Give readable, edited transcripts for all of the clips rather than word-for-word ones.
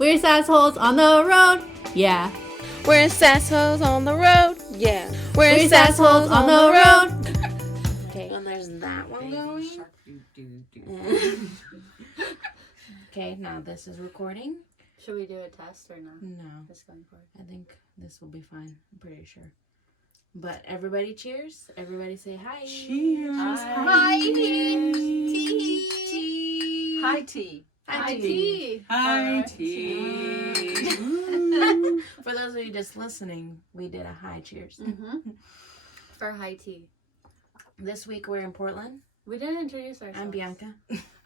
We're sassholes on the road. Yeah. We're sassholes on the road. Yeah. We're sassholes on the road. Okay, and there's that one going. Okay, now this is recording. Should we do a test or no? No. Just going for it. I think this will be fine. I'm pretty sure. But everybody cheers. Everybody say hi. Cheers. Hi, T. Hi, T. Hi, T. Hi, T. For those of you just listening, we did a hi cheers. Mm-hmm. For high tea. This week we're in Portland. We didn't introduce ourselves. I'm Bianca.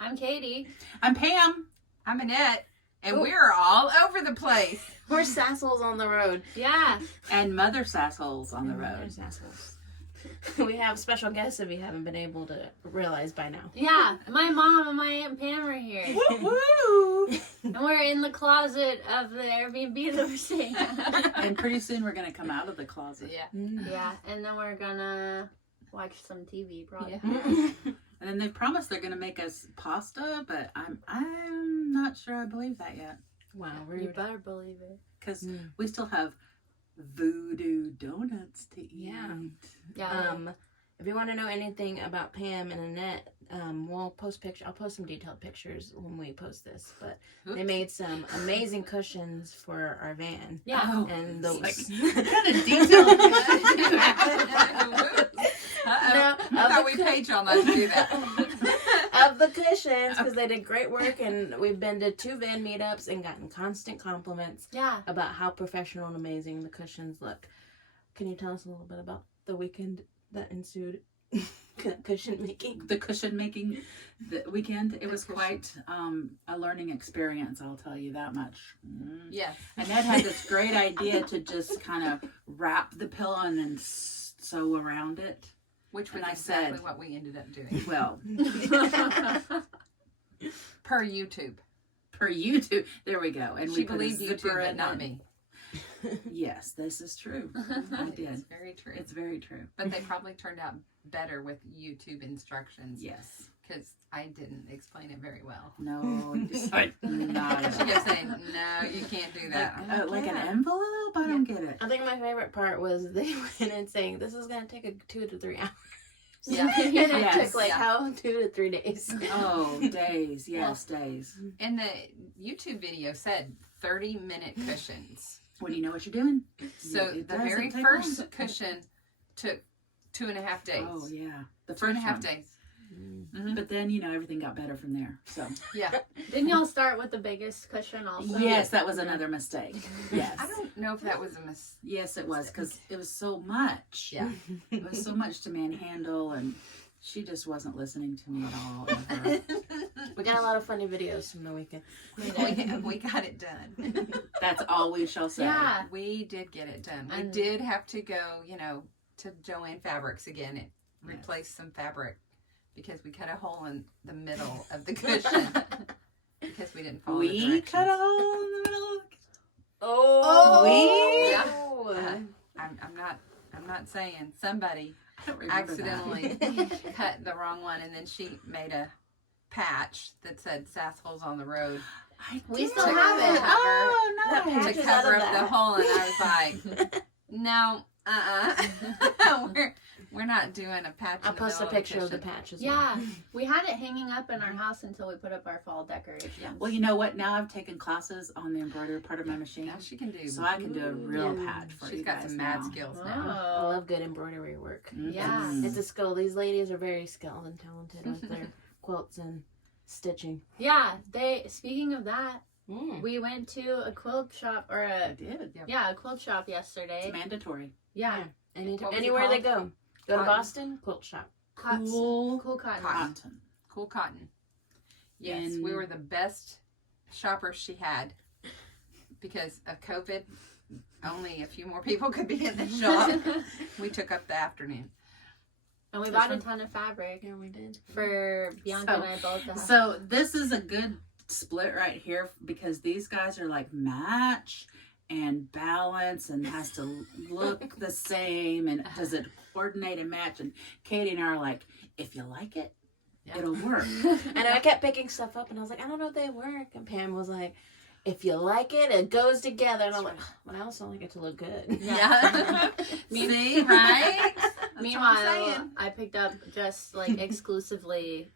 I'm Katy. I'm Pam. I'm Annette, and we're all over the place. We're sassholes on the road. Yeah. And Mother Sassholes on the road. There's assholes. We have special guests if you haven't been able to realize by now. Yeah. My mom and my Aunt Pam are here. Woo! And we're in the closet of the Airbnb that we're staying at. And pretty soon we're going to come out of the closet. Yeah. Mm. Yeah. And then we're gonna watch some TV probably. Yeah. And then they promised they're going to make us pasta, but I'm not sure I believe that yet. Wow, You rude. better believe it. Because we still have voodoo donuts to eat. Yeah. Yeah. If you want to know anything about Pam and Annette, we'll post picture. I'll post some detailed pictures when we post this. But they made some amazing cushions for our van. Yeah. Oh, And those like, kind of detailed. No, I thought we paid y'all not to do that. of the cushions, because they did great work, and we've been to 2 van meetups and gotten constant compliments Yeah. about how professional and amazing the cushions look. Can you tell us a little bit about the weekend that ensued? Cushion making. The cushion making the weekend, it was quite a learning experience, I'll tell you that much. Yes. Annette had this great idea to just kind of wrap the pillow and then sew around it. Which was And I exactly said- what we ended up doing. Well, Per YouTube. per YouTube, there we go. And She we put a believed zipper YouTube, but in not it. me. Yes, this is true. I did. It's very true. It's very true. But they probably turned out better with YouTube instructions. Yes. Because I didn't explain it very well. No, it's like not She kept saying, no, you can't do that. I'm like an "Yeah." envelope? I don't get it. I think my favorite part was they went in saying, this is going to take 2 to 3 hours. Yeah. And it Yes. took like, Yeah. how? 2 to 3 days. Oh, days. Yes, days. And the YouTube video said 30-minute cushions. When you know what you're doing. So It the doesn't very take first long. cushion took 2.5 days. Oh, yeah. The 2.5 one. days. But then, everything got better from there. So, Yeah. Didn't y'all start with the biggest cushion also? yes, that was another mistake. Yes. I don't know if that was a mistake. Yes, it was because it was so much. Yeah. It was so much to manhandle, and she just wasn't listening to me at all. Ever. We got a lot of funny videos from the weekend. We got it done. That's all we shall say. Yeah. We did get it done. We And- did have to go, to Joanne Fabrics again and replace some fabric because we cut a hole in the middle of the cushion because we didn't follow the We directions. cut a hole in the middle. Oh! Yeah. I'm not saying somebody I don't remember accidentally cut the wrong one, and then she made a patch that said "Sassholes on the road" We did. still have it. Oh, That nice. patch to is out cover of up the that. hole, and I was like, "No, we're not doing a patch." I'll in the post a middle picture of the cushion." patch as well. Yeah. We had it hanging up in our house until we put up our fall decorations. Well, you know what? Now I've taken classes on the embroidery part of my machine, Now she can do. so I can do a real Yeah. patch for She's you got guys some mad now. skills Oh. now. I love good embroidery work. Yeah. It's a skill. These ladies are very skilled and talented with their quilts and stitching. Yeah. Speaking of that, Mm. we went to a quilt shop or I did. a quilt shop yesterday. It's mandatory. Yeah. What was it Anywhere they called? go. Go to Cotton. Boston, quilt shop. Cool Cool cotton. cotton. Cool cotton. Yes, And- we were the best shoppers she had because of COVID. Only a few more people could be in the shop. We took up the afternoon. And we bought a ton of fabric Yeah, we did. for Bianca and I both to have. So this is a good split right here because these guys are like match and balance and has to look the same and does it coordinate and match, and Katie and I are like, if you like it, Yeah. it'll work. And I kept picking stuff up and I was like, I don't know if they work. And Pam was like, if you like it, it goes together. And I'm like, well, I also like it to look good. Yeah. See, right? That's what I'm Meanwhile, saying. I picked up just like exclusively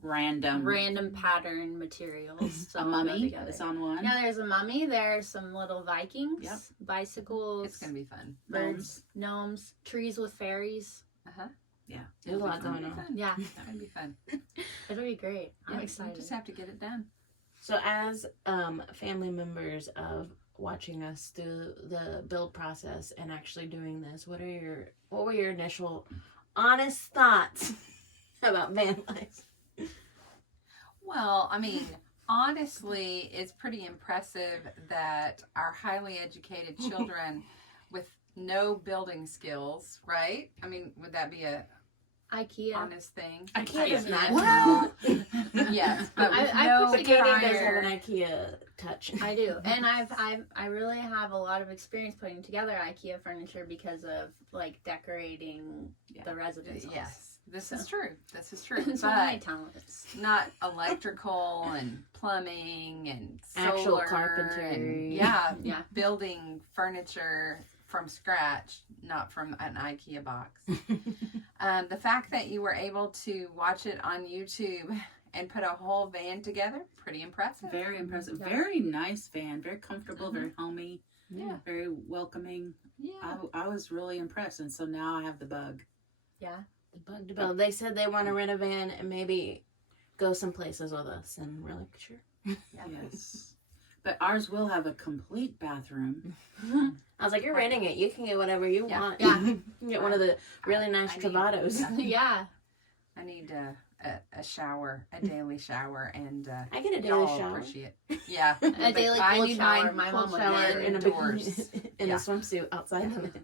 random pattern materials. A So I'll go mummy together. is on one. Yeah, there's a mummy. There's some little Vikings, Yep. bicycles, It's gonna be fun. birds, gnomes, trees with fairies. Yeah. There's a lot It'll be going fun. on. Yeah, That would be fun. it'll be great. I'm Yeah, excited. You just have to get it done. So as family members of watching us through the build process and actually doing this, what were your initial honest thoughts about van life? Well, I mean, honestly, it's pretty impressive that our highly educated children with no building skills, right? I mean, would that be a IKEA. honest thing? IKEA does not Well, Yes, but with I no appreciate Katy does prior. have an IKEA touch. I do, and I really have a lot of experience putting together IKEA furniture because of like decorating the residence. Yes, this is true. This is true. It's one of my But talents. not electrical and plumbing and Actual solar carpentry. And, Yeah. building furniture from scratch, not from an IKEA box. The fact that you were able to watch it on YouTube and put a whole van together, pretty impressive. very impressive. Yeah. Very nice van. Very comfortable. Very homey. Yeah. Very welcoming. Yeah. I was really impressed, and so now I have the bug. Yeah. The bug to build. They said they want to rent a van and maybe go some places with us, and we're like, sure. Yeah. Yes. But ours will have a complete bathroom. I was like, you're renting it. You can get whatever you Yeah. want. Yeah. You can get one of the really nice I need- Travados. Yeah. I need a shower, a daily shower, and I get a daily y'all shower. appreciate. Yeah, A but daily I cold need shower. mine My Cold mom would shower never. in a indoors. bikini, in Yeah. a swimsuit outside of it.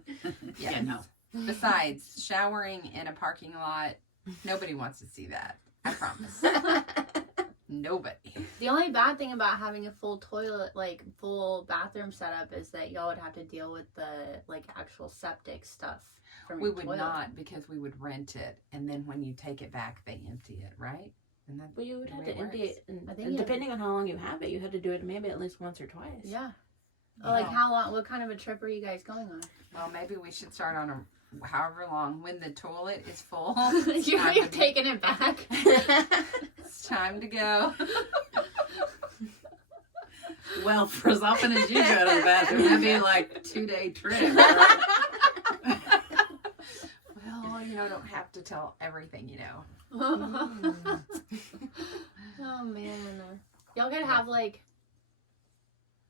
Yes. Yeah, no. Besides, showering in a parking lot, nobody wants to see that. I promise. Nobody. The only bad thing about having a full toilet, like full bathroom setup, is that y'all would have to deal with the like actual septic stuff from We your would toilet. not, because we would rent it, and then when you take it back, they empty it, right? And that, Well, you would The have way to it empty works. it, and I think you depending on how long you have it, you had to do it maybe at least once or twice. Yeah. Yeah. Like how long? What kind of a trip are you guys going on? well, maybe we should start on a however long when the toilet is full. You're taking it back. It's time to go. Well, for as often as you go to the bathroom, that'd be like a 2-day trip. Right? Well, don't have to tell everything, Oh man, y'all could have like.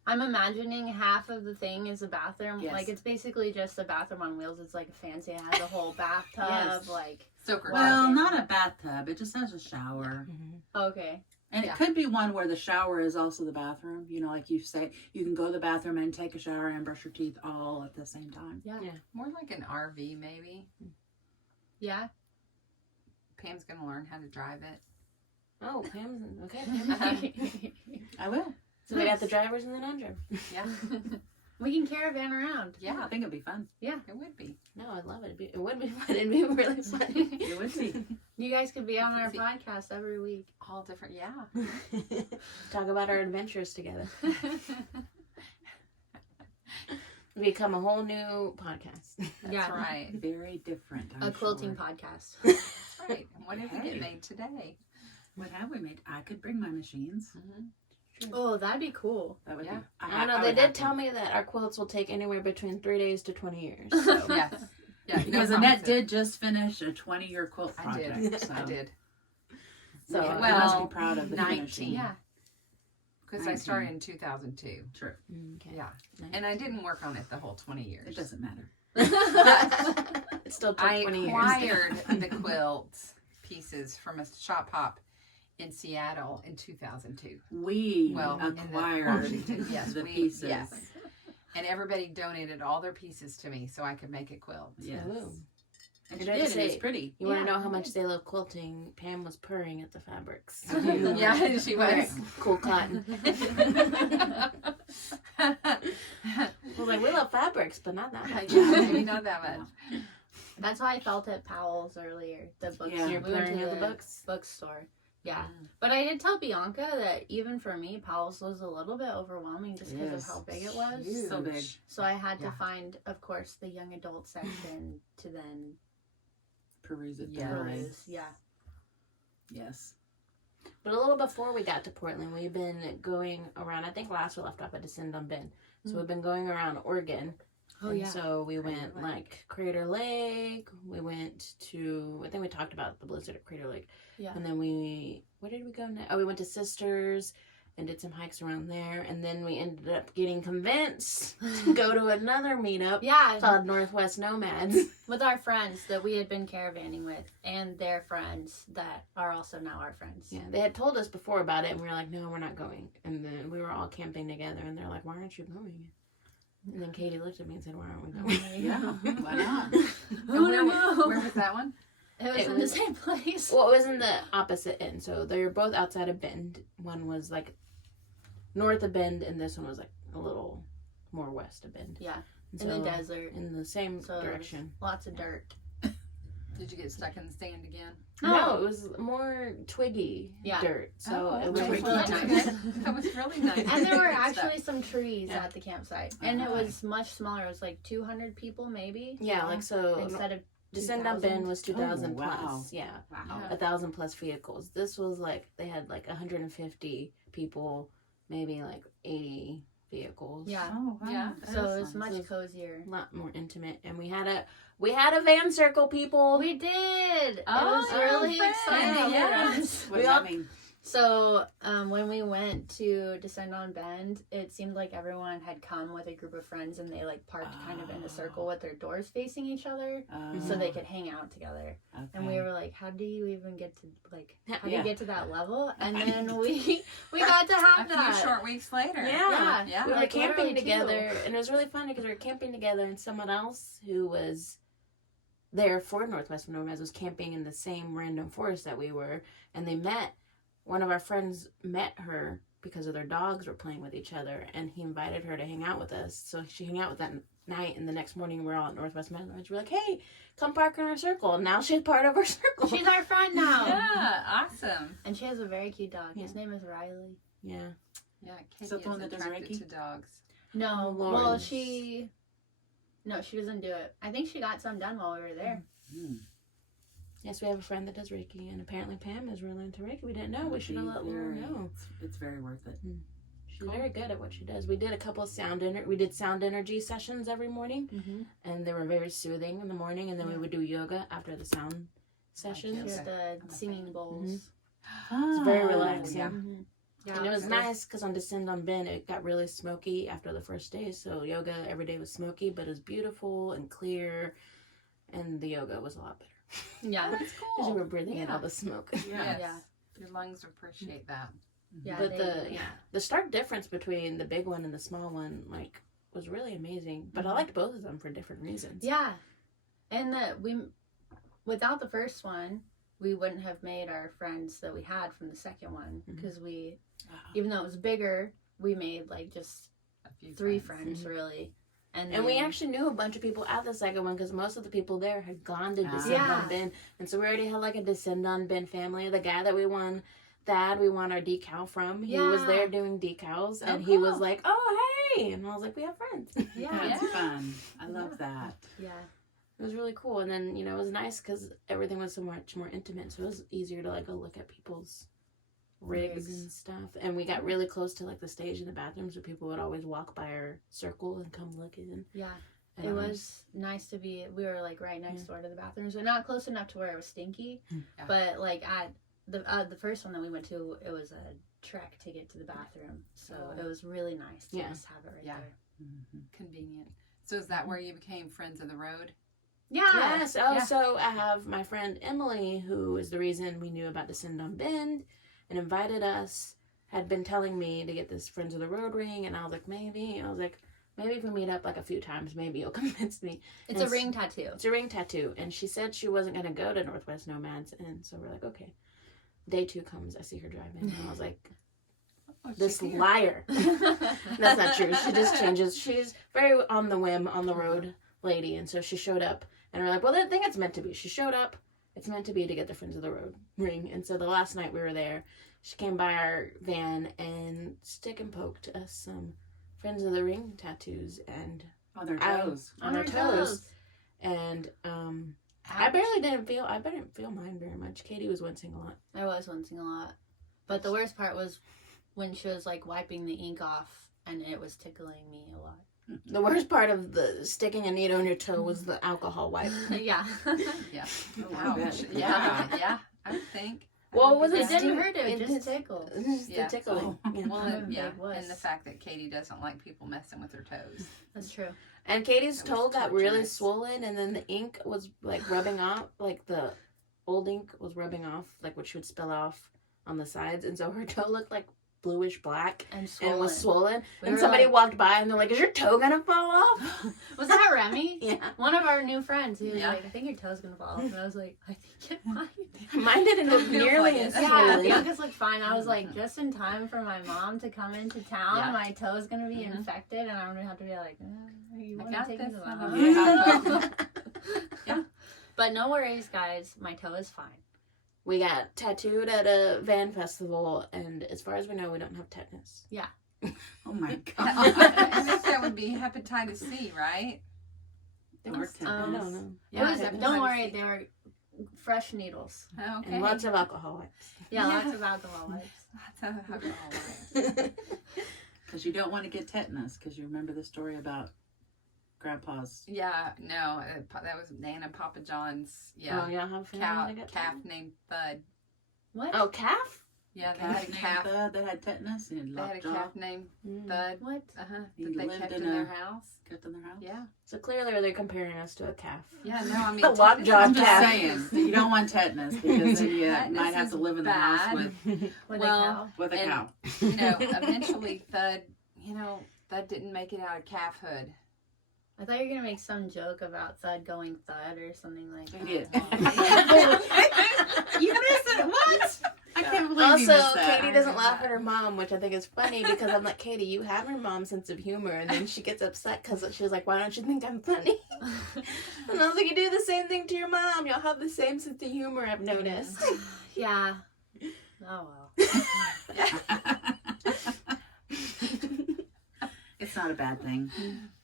I'm imagining half of the thing is a bathroom. Yes. Like it's basically just a bathroom on wheels. It's like fancy. It has a whole bathtub. Yes. Like Soaker. Well, Okay. not a bathtub. It just has a shower. okay, And Yeah. it could be one where the shower is also the bathroom. Like you say, you can go to the bathroom and take a shower and brush your teeth all at the same time. yeah, More like an RV, maybe. yeah. Pam's gonna learn how to drive it. Oh, Pam's okay. Pam. I will. So we got the drivers and the non-driver. Yeah, We can caravan around. I yeah, think it'd be fun. it would be. No, I'd love it. It would be fun. It'd be really fun. It would be. You guys could be on our See. podcast every week. All different, yeah. Talk about our adventures together. Become a whole new podcast. That's Yeah. right. Very different. A I'm quilting sure. podcast. That's right. And what did we Hey. get made today? What have we made? I could bring my machines. Oh, that'd be cool. That would Yeah. be. I don't know. They did tell me that our quilts will take anywhere between 3 days to 20 years. So. Yes. Yeah. no Because Annette promises. did just finish a 20-year quilt I project. did. So I did. So, you well, must be proud of the 19. finishing. Yeah. Because I started in 2002. True. Okay. Yeah. Nice. And I didn't work on it the whole 20 years. It doesn't matter. It still took I 20 years. acquired the quilt pieces from a shop hop in Seattle in 2002. We Well, in the acquired Washington, yes, the we- pieces. yes. And everybody donated all their pieces to me so I could make a quilt. Yes. Ooh. And I she did did, and say- it's pretty. You want Yeah, to know how I much did. they love quilting? Pam was purring at the fabrics. Yeah, she was. Cool cotton. I was like, we love fabrics, but not that much. Yeah, maybe not that much. That's how I felt at Powell's earlier. The bookstore. Yeah. You're We went purring to at the books? bookstore. Yeah. But I did tell Bianca that even for me, Powell's was a little bit overwhelming just because of how big it was. Huge. So big. So I had to Yeah. find, of course, the young adult section to then Peruse it. Yeah. thoroughly. peruse. Yeah. Yes. But a little before we got to Portland, we've been going around. I think last we left off at Descend on Bend. So we've been going around Oregon. Oh, And yeah. so we Crater went Lake. like Crater Lake. We went to, I think we talked about the blizzard at Crater Lake. Yeah. And then where did we go next? Oh, we went to Sisters and did some hikes around there. And then we ended up getting convinced to go to another meetup Yeah. called Northwest Nomads. With our friends that we had been caravanning with and their friends that are also now our friends. Yeah, they had told us before about it and we were like, no, we're not going. And then we were all camping together and they're like, why aren't you going? And then Katy looked at me and said, why aren't we going? Yeah. Why not? And where was that one? It was It in the was- same place. Well, it was in the opposite end. So they were both outside of Bend. One was like north of Bend, and this one was like a little more west of Bend. Yeah. And In the so- desert. In the same So direction. Lots of dirt. Did you get stuck in the sand again? No, it was more twiggy Yeah. dirt. So Oh, it was okay. really Well, nice. that's nice. good. That was really nice. And there were Good stuff. actually some trees Yeah. at the campsite. And it Uh-huh. was much smaller. It was like 200 people maybe. Yeah, like so. Instead of Descend on Bend was 2,000 Oh, wow. plus. Yeah. Wow. Yeah. 1,000 plus vehicles. This was like they had like 150 people, maybe like 80 vehicles. Yeah. Oh, wow. Yeah. That So is it was nice. much cozier. A lot more intimate, and we had a van circle, people. We did. Oh, it was really fun. exciting. Yes. What does We all- that mean? So when we went to Descend on Bend, it seemed like everyone had come with a group of friends and they like parked kind of in a circle with their doors facing each other so they could hang out together. And we were like, how do you even get to how do Yeah. you get to that level? And then we got to have A few that. short weeks later. Yeah. Yeah. We were Like, camping literally together, and it was really fun because we were camping together, and someone else who was there for Northwest Nomads was camping in the same random forest that we were, and one of our friends met her because of their dogs were playing with each other, and he invited her to hang out with us. So she hung out with that night, and the next morning we're all at Northwest Nomads. We're like, hey, come park in our circle. And now she's part of our circle. She's our friend now. Yeah, awesome. And she has a very cute dog. His Yeah. name is Riley. Yeah. Yeah, Katy Is that the one is that does attracted Reiki? to dogs. No, well, Lawrence. no, she doesn't do it. I think she got some done while we were there. Yes, we have a friend that does Reiki, and apparently Pam is really into Reiki. We didn't know. We should have let Laura know. It's very worth it. She's very good at what she does. We did a couple of we did sound energy sessions every morning, Mm-hmm. and they were very soothing in the morning, and then we would do yoga after the sound She sessions. had the singing bowls. It's very relaxing. Yeah. Mm-hmm. Yeah, And it was okay. nice because on Descend on Bend, it got really smoky after the first day. So yoga every day was smoky, but it was beautiful and clear, and the yoga was a lot better Yeah, That's because cool. you were breathing in Yeah. all the smoke. Yeah. Yes. Yeah. Your lungs appreciate that. yeah. But they- the stark difference between the big one and the small one, like, was really amazing. But I liked both of them for different reasons. yeah, and without the first one, we wouldn't have made our friends that we had from the second one because even though it was bigger, we made like just A few 3 friends Mm-hmm. really, And we then- actually knew a bunch of people at the second one because most of the people there had gone to Descend Yeah. on Bend. And so we already had like a Descend on Bend family. The guy that we won our decal from, he was Yeah. there doing decals. And Oh, he was cool. like, oh, hey. And I was like, we have friends. yeah, That's Yeah. fun. I love that. yeah. It was really cool. And then, it was nice because everything was so much more intimate. So it was easier to like go look at people's rigs and stuff. And we got really close to like the stage and the bathrooms where people would always walk by our circle and come look in. Yeah. And It was nice to be. We were like right next door to the bathrooms, but not close enough to where it was stinky. Yeah. But like at the first one that we went to, it was a trek to get to the bathroom, so Oh. it was really nice to Yeah. just have it right Yeah. there. Convenient. So is that where you became friends of the road? Yeah. Yes. Oh, Yeah. so I have my friend Emily, who is the reason we knew about Descend on Bend and invited us, had been telling me to get this Friends of the Road ring. And I was like, maybe if we meet up like a few times, maybe you'll convince me. It's And a ring tattoo. It's a ring tattoo. And she said she wasn't going to go to Northwest Nomads. And so we're like, okay. Day 2 comes, I see her driving. And I was like, Oh, this she's here. liar. That's not true. She just changes. She's very on the whim, on the road lady. And so she showed up. And we're like, well, I think it's meant to be. She showed up. it's meant to be to get the Friends of the Road ring. And so the last night we were there, she came by our van and stick and poked us some Friends of the Ring tattoos and On their toes. on our toes. And I didn't feel mine very much. Katie was wincing a lot. I was wincing a lot. But the worst part was when she was like wiping the ink off and it was tickling me a lot. The worst part of the sticking a needle on your toe was the alcohol wipe. Yeah. Yeah. Oh, I bet. Ouch. Yeah. I would think. Well, was It it didn't hurt, it just did- tickled. Just Yeah. the tickling. Yeah. Well, I'm a yeah, big wuss. and the fact that Katie doesn't like people messing with her toes. That's true. And Katie's It was toe got really torturous. swollen, and then the ink was like rubbing off, like the old ink was rubbing off, like what she would spill off on the sides, and so her toe looked like bluish black And swollen. and was swollen. We And were somebody like- walked by, and they're like, "Is your toe gonna fall off?" Was that Remy? Yeah, One of our new friends. He was Yeah. like, I think your toe's gonna fall off. And I was like, I think it might. mine didn't look Feels nearly like as it. Yeah, swollen. Bianca's looked fine. I was like, just in time for my mom to come into town. Yeah. My toe's gonna be Mhm. infected, and I'm gonna have to be like, you I want to got take this, me to the Mama. hospital? Yeah. But no worries, guys. My toe is fine. We got tattooed at a van festival, and as far as we know, we don't have tetanus. Oh my I god. think that would be hepatitis C, right? It Or was, I tetanus. don't know. It was, hepatitis don't worry, C. they were fresh needles. Okay. And lots of alcohol wipes. Yeah, Yeah. lots of alcohol wipes. Lots of alcohol wipes. Because you don't want to get tetanus, because you remember the story about Grandpa's. Yeah, no, that was Nana Papa John's. Yeah, Oh, y'all have a cow, family that got calf tetanus? named Thud. What? Oh, calf? Yeah, they had a calf. that had tetanus and They had a lockjaw. calf named Mm. Thud. What? He That they lived kept in in their a- house. Kept in their house. Yeah, So clearly they're comparing us to a calf. yeah. No, I mean, The lockjaw I'm just calf. saying, you don't want tetanus because then you Tetanus might have to is live in the bad. house With Well, a cow? with a And- cow. you know, eventually Thud, Thud didn't make it out of calfhood. I thought you were gonna make some joke about Thud going Thud or something like that. I did. Oh. You missed it. What? I can't believe you Also, missed that. Katie doesn't laugh at her mom, which I think is funny because I'm like, Katie, you have her mom's sense of humor, and then she gets upset because she was like, why don't you think I'm funny? And I was like, you do the same thing to your mom. Y'all have the same sense of humor, I've noticed. Yeah. Oh well. It's not a bad thing.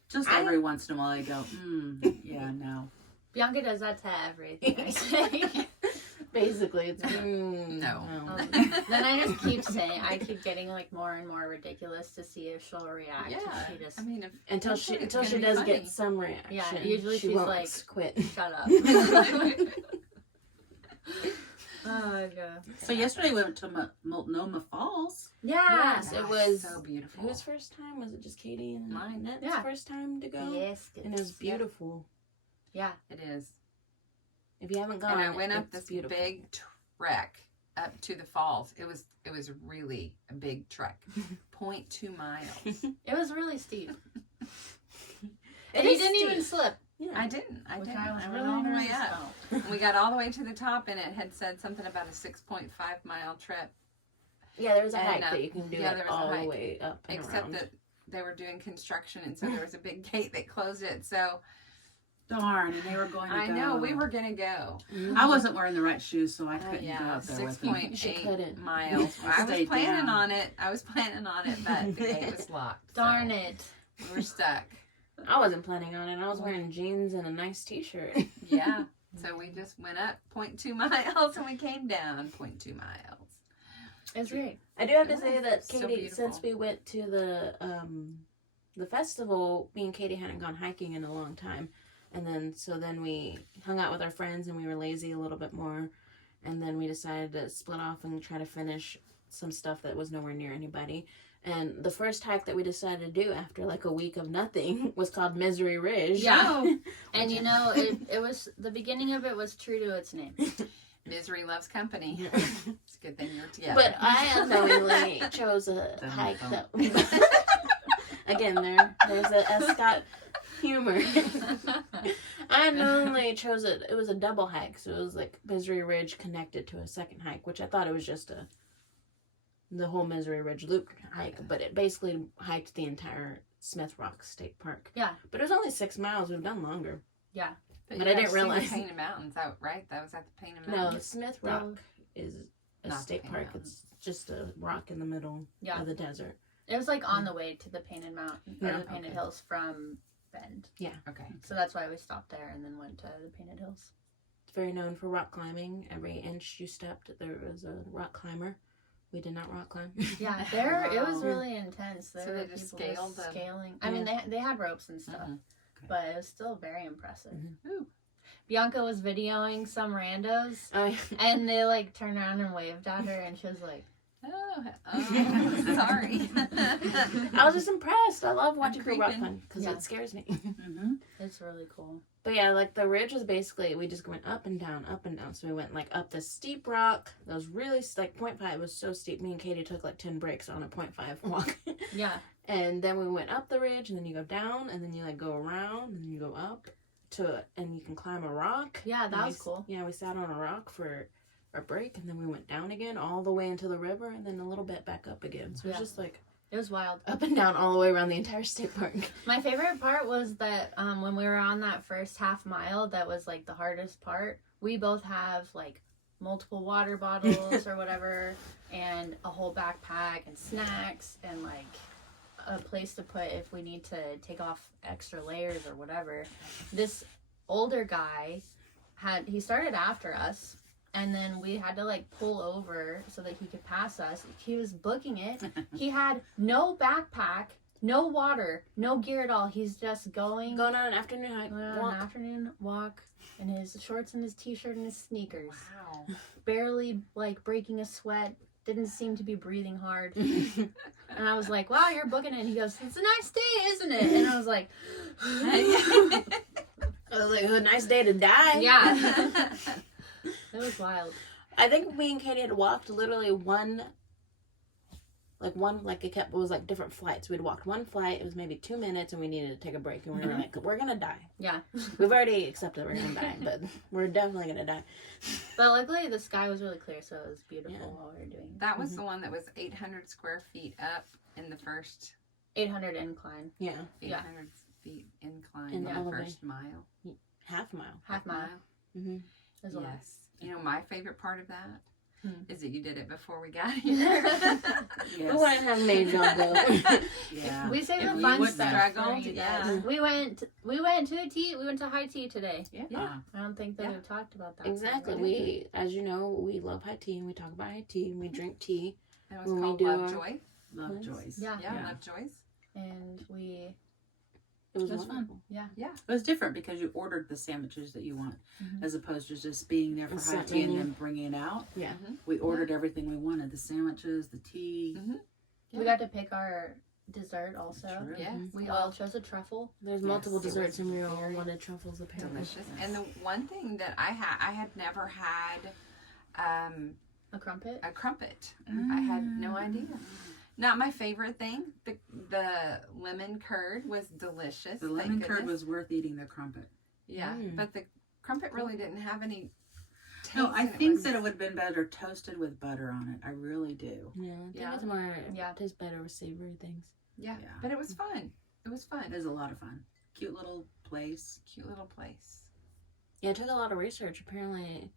Just I- every once in a while you go, yeah, no. Bianca does that to everything I say. Basically, it's No. Then I just keep saying, I keep getting like more and more ridiculous to see if she'll react. Yeah, She just I mean, if until she it's until gonna she be does funny. get some reaction. Yeah, usually she she's won't like- quit. shut up. Oh god. So yesterday we went to Multnomah Falls. Yes, It Gosh, was so beautiful. Whose first time was it? Just Katie and Mine. Ned's Yeah. first time to go. Yes. And it was beautiful. Yeah. It is. If you haven't gone, And I went up it's this beautiful. big trek up to the falls. It was really a big trek. 0.2 miles. It was really steep. It And you is didn't steep. even slip. Yeah. I didn't. I Which didn't. I was I really went all the way nervous up. about. We got all the way to the top, and it had said something about a 6.5 mile trip. Yeah, there was a And, hike that you can do yeah, like, there was a all the hike. way up and Except around. that they were doing construction, and so there was a big gate that closed it. So Darn, and they were going to I go. know we were gonna go. I wasn't wearing the right shoes, so I couldn't go Yeah, up there with them. 6.8 She couldn't. miles. I was Stayed planning down. on it. But the gate was locked. Darn so it. We were stuck. I wasn't planning on it. I was wearing jeans and a nice t-shirt. Yeah. So we just went up 0.2 miles and we came down 0.2 miles. It's great. I do have to Yeah, say that so Katie, beautiful. since we went to the festival, me and Katie hadn't gone hiking in a long time, and then we hung out with our friends and we were lazy a little bit more, and then we decided to split off and try to finish some stuff that was nowhere near anybody. And the first hike that we decided to do after like a week of nothing was called Misery Ridge. Yeah. And you know, it was, the beginning of it was true to its name. Misery loves company. Yeah. It's a good thing you're together. But I unknowingly chose a Dun, hike dun. that again there's a Scott humor. I unknowingly chose it. It was a double hike, so it was like Misery Ridge connected to a second hike, which I thought it was just the whole Misery Ridge loop hike, but it basically hiked the entire Smith Rock State Park. Yeah. But it was only 6 miles. We've done longer. Yeah. But I didn't realize. Painted Mountains, right? That was at the Painted No, Mountains. Smith No. Rock is a Not state the park. Painted It's just a rock in the middle Yeah. of the desert. It was like on the way to the Painted Mountain, or Yeah. the Painted Okay. Hills from Bend. Okay. So that's why we stopped there and then went to the Painted Hills. It's very known for rock climbing. Every inch you stepped, there was a rock climber. We did not rock climb. Yeah, there it was Wow. really intense. There So were they just people scaled the- scaling. I mean, they had ropes and stuff, Mhm. but it was still very impressive. Ooh. Bianca was videoing some randos, Oh, yeah. and they like turned around and waved at her, and she was like, Sorry. I was just impressed. I love watching people rock creeping. climb because Yeah. it scares me. Mm-hmm. "It's really cool." But yeah, like the ridge was basically, we just went up and down, up and down. So we went like up this steep rock that was really like 0.5 was so steep. Me and Katie took like 10 breaks on a 0.5 walk. Yeah, And then we went up the ridge, and then you go down, and then you like go around, and then you go up to it, and you can climb a rock. yeah, And that we was cool. Yeah, we sat on a rock for our break, and then we went down again all the way into the river, and then a little bit back up again. So it was Yeah. just like It was wild. up and down all the way around the entire state park. My favorite part was that when we were on that first half mile, that was like the hardest part. We both have like multiple water bottles or whatever, and a whole backpack and snacks and like a place to put if we need to take off extra layers or whatever. This older guy he started after us. And then we had to like pull over so that he could pass us. He was booking it. He had no backpack, no water, no gear at all. He's just going Going on an afternoon hike. on an Walk. afternoon walk in his shorts and his t-shirt and his sneakers. Wow. Barely like breaking a sweat. Didn't seem to be breathing hard. And I was like, wow, you're booking it. And he goes, it's a nice day, isn't it? And I was like, I was like, a nice day to die. yeah. It was wild. I think me and Katie had walked literally it was like different flights. We'd walked one flight, it was maybe 2 minutes, and we needed to take a break, and we were like, we're gonna die. Yeah. We've already accepted we're gonna die, but we're definitely gonna die. But luckily the sky was really clear, so it was beautiful Yeah. while we were doing it. That was the one that was 800 square feet up in the first 800 incline. Yeah, 800 Yeah. feet incline In in the the elevator. first mile. half a mile. Half mile. Mm-hmm. As well. Yes. You know, my favorite part of that is Hmm. that you did it before we got here. We wouldn't have made y'all go. Yeah. We saved If the we fun would stuff struggle, for you yeah. guys. We went to high tea today. Yeah. I don't think that Yeah. we've talked about that. Exactly. right? We, as you know, we love high tea, and we talk about high tea, and we drink tea. It was When we called do Lovejoy. Lovejoy's. Yeah. Yeah, Yeah. Lovejoy's. And we It was It was fun. wonderful. It was different because you ordered the sandwiches that you want, Mhm. as opposed to just being there for And high set tea and menu. then bringing it out. Yeah. We ordered everything we wanted: the sandwiches, the tea. Yeah. we got to pick our dessert also. True. Yes. We all chose a truffle. There's Yes, multiple it desserts, and we all very wanted truffles apparently. Delicious. And the one thing that I had never had A crumpet. a crumpet. I had no idea. Not my favorite thing. The lemon curd was delicious. The thank lemon curd goodness. was worth eating the crumpet. Yeah, Mm. but the crumpet really didn't have any taste. No, I and think was- that it would have been better toasted with butter on it. I really do. Yeah, I think Yeah. it's more, Yeah. tastes better with savory things. Yeah, Yeah. but it was fun. It was It fun. was a lot of fun. Cute little place. Cute little place. Yeah, it took a lot of research. Apparently,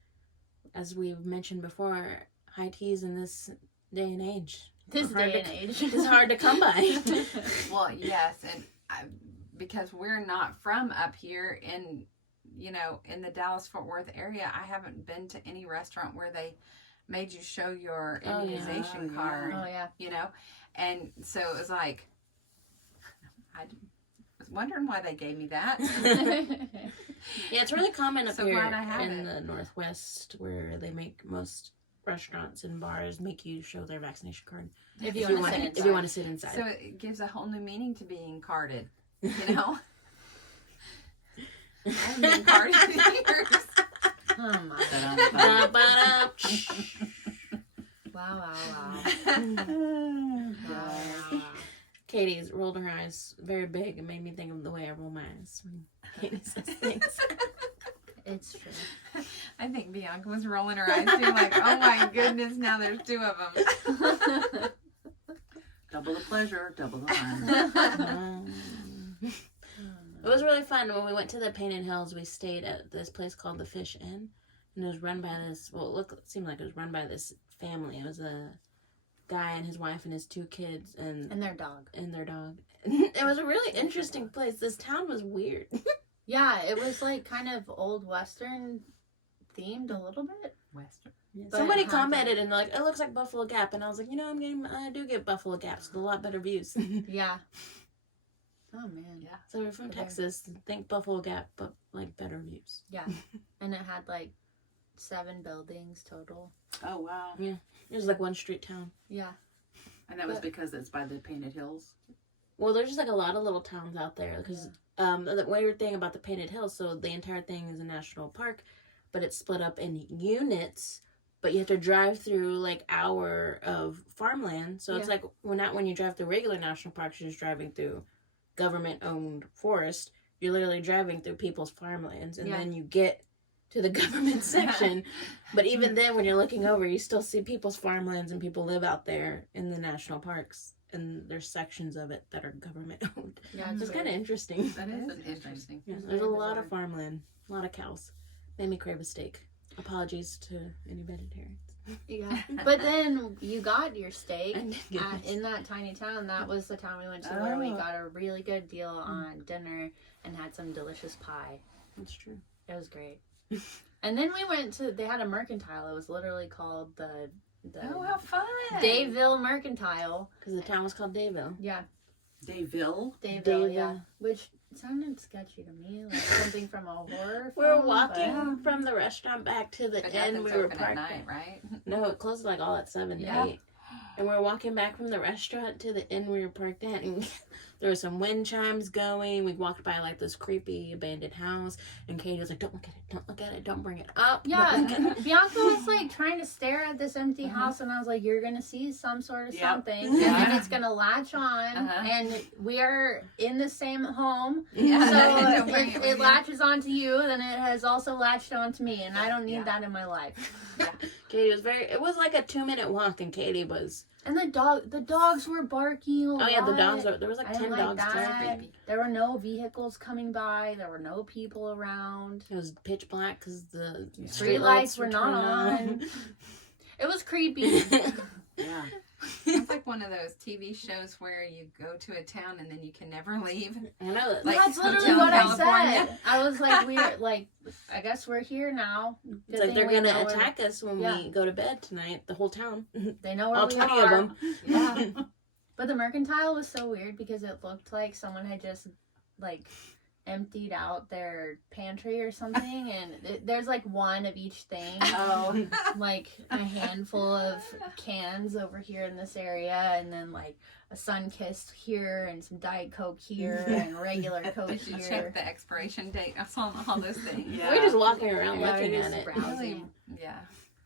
as we've mentioned before, high teas in this day and age. This are hard day to- and age. It's hard to come by. Well, yes, and because we're not from up here in the Dallas-Fort Worth area, I haven't been to any restaurant where they made you show your Oh, yeah. immunization Oh, card. Oh yeah. And so it was like, I was wondering why they gave me that. Yeah, it's really common up So here glad I have in it. the Northwest, where they make most restaurants and bars make you show their vaccination card If if you you want want to sit if you inside. want to sit inside. So it gives a whole new meaning to being carded, you know? I haven't been carded in years. Oh my. Ba-ba-da. Wow, wow, wow. Oh, Wow, gosh. wow, wow. Katie's rolled her eyes very big and made me think of the way I roll my eyes when Katie says things. It's true. I think Bianca was rolling her eyes too, like, oh my goodness, now there's two of them. Double the pleasure, double the fun. It was really fun. When we went to the Painted Hills, we stayed at this place called the Fish Inn. And it was run by this, it seemed like it was run by this family. It was a guy and his wife and his 2 kids. And their dog. It was a really interesting place. This town was weird. Yeah, it was like kind of old Western themed a little bit. Western. But Somebody haunted. commented and like, it looks like Buffalo Gap. And I was like, I do get Buffalo Gaps with a lot better views. Yeah. Oh, man. Yeah. So we're from Texas. Think Buffalo Gap, but like better views. Yeah. And it had like 7 buildings total. Oh, wow. Yeah. It was like one street town. Yeah. And that was because it's by the Painted Hills. Well, there's just like a lot of little towns out there because the weird thing about the Painted Hills, so the entire thing is a national park, but it's split up in units, but you have to drive through like hour of farmland. So it's like when you drive through regular national parks, you're just driving through government-owned forest. You're literally driving through people's farmlands, and then you get to the government section. But even then, when you're looking over, you still see people's farmlands, and people live out there in the national parks. And there's sections of it that are government owned. Yeah, It's kind of interesting. That is interesting. Yeah, there's a lot of farmland, a lot of cows. Made me crave a steak. Apologies to any vegetarians. Yeah. But then you got your steak I did get this. in that tiny town. That was the town we went to where we got a really good deal on dinner and had some delicious pie. That's true. It was great. And then we went to, they had a mercantile. It was literally called the Oh, how fun! Dayville Mercantile. Because the town was called Dayville. Yeah. Dayville? Dayville, yeah. Which sounded sketchy to me, like something from a horror film. We were walking from the restaurant back to the But inn. nothing's We were open parked. at night, right? No, it closed like all at 7 Yeah. to 8. And we were walking back from the restaurant to the inn we were parked at, and there were some wind chimes going. We walked by like this creepy abandoned house, and Katie was like, "Don't look at it! Don't look at it! Don't bring it up!" Yeah, Don't look at it." Bianca was like trying to stare at this empty house, and I was like, "You're gonna see some sort of Yep. something, Yeah. and it's gonna latch on." And we are in the same home, Yeah. so Don't bring if it it with you. latches onto you, then it has also latched onto me, and I don't need that in my life. Katie was it was like a 2-minute walk, and Katie was. And the dogs were barking. Oh yeah, the dogs. There was like I 10 didn't like dogs. that. There were no vehicles coming by. There were no people around. It was pitch black because the Street lights were not on. It was creepy. Yeah. It's like one of those TV shows where you go to a town and then you can never leave. I know that. Like That's literally Hotel what I California. said. I was like, we're like, I guess we're here now. It's Good like thing they're we gonna know where- attack us when we go to bed tonight. The whole town, They know where all we 20 are. of them. Yeah. But the mercantile was so weird because it looked like someone had just like emptied out their pantry or something, and there's like one of each thing. Oh. Like a handful of cans over here in this area, and then like a Sunkist here, and some Diet Coke here, and regular Coke Did you here. check the expiration date? I saw all those things. Yeah. We're just walking around Yeah, looking we're at just it. browsing. Yeah.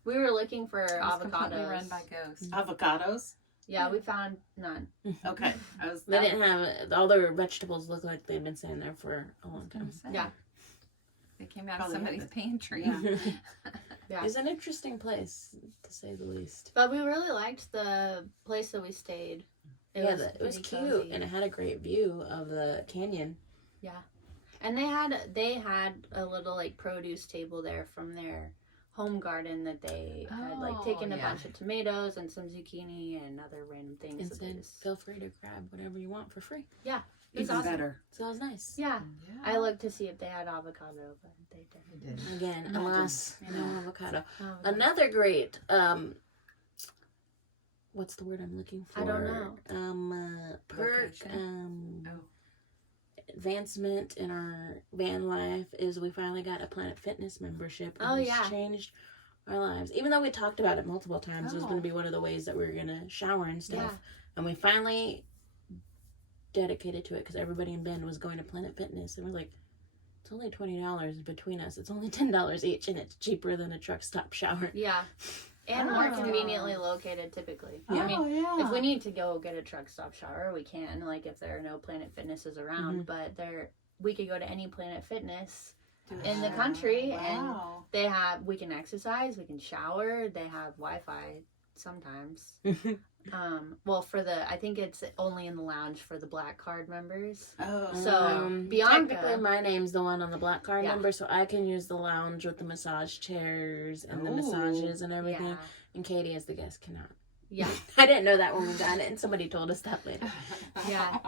We were looking for It was completely avocados. run by ghosts. Avocados? Yeah, we found none. Okay. They didn't have all their vegetables. Looked like they'd been sitting there for a long time. Yeah. They came out Probably of somebody's had pantry. Yeah. Yeah. It's an interesting place, to say the least. But we really liked the place that we stayed. It was pretty cute, cozy. and it had a great view of the canyon. And they had a little like produce table there from their home garden that they had like Oh, taken a yeah. bunch of tomatoes and some zucchini and other random things. And that they said, just- feel free to grab whatever you want for free. It was Even awesome. better. So it was nice. Yeah, Yeah. I looked to see if they had avocado, but they didn't. Again, Imagine. alas, I no know. avocado. Oh, Another great, what's the word I'm looking for? I don't know. Perk, Location. advancement in our van life is we finally got a Planet Fitness membership. And Oh, it's yeah. changed our lives. Even though we talked about it multiple times, it was Oh. going to be one of the ways that we were going to shower and stuff. Yeah. And we finally dedicated to it because everybody in Bend was going to Planet Fitness. And we're like, it's only $20 between us. It's only $10 each, and it's cheaper than a truck stop shower. Yeah, and more Oh. conveniently located typically. Yeah. I mean, Oh, yeah. if we need to go get a truck stop shower, we can. Like if there are no Planet Fitnesses around, but we could go to any Planet Fitness in the country, and Wow. we can exercise, we can shower, they have Wi-Fi sometimes. Well, I think it's only in the lounge for the black card members. Oh, So, technically Bianca, my name's the one on the black card Yeah. number, so I can use the lounge with the massage chairs and the Ooh. massages and everything. yeah, And Katie, as the guest, cannot. yeah, I didn't know that when we got it, and somebody told us that later. yeah.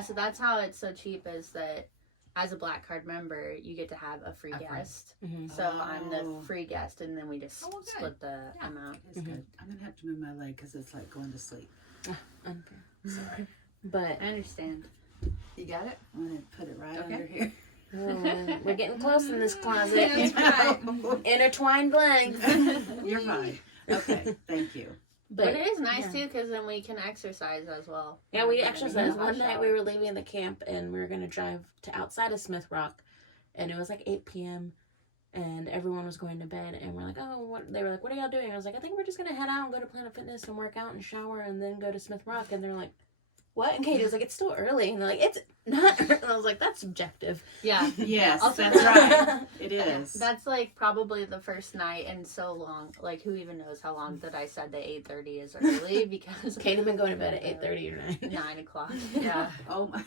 So that's how it's so cheap, is that as a black card member, you get to have a free A free- guest. Mm-hmm. So I'm the Oh. free guest, and then we just Oh, well, good. split the Yeah. amount. It's good. I'm gonna have to move my leg because it's like going to sleep. Unfair. Sorry. But I understand. You got it? I'm gonna put it right Okay. under here. we're getting close in this closet. That's right. Intertwined legs. You're fine. Okay, thank you. But it is nice yeah. too, because then we can exercise as well. Yeah, we We're exercised. gonna have a One night shower. we were leaving the camp and we were going to drive to outside of Smith Rock, and it was like 8 p.m. and everyone was going to bed, and we're like, oh, what? They were like, what are y'all doing? I was like, I think we're just going to head out and go to Planet Fitness and work out and shower and then go to Smith Rock. And they're like, what? And Katie was like, it's still early. And they're like, it's not. And I was like, that's subjective. Yeah. Yes, Also- that's right. It is. That's like probably the first night in so long. Like, who even knows how long that I said that 8:30 is early, because Katie been going to bed at 8:30 or 9. 9 o'clock. Yeah. Oh my.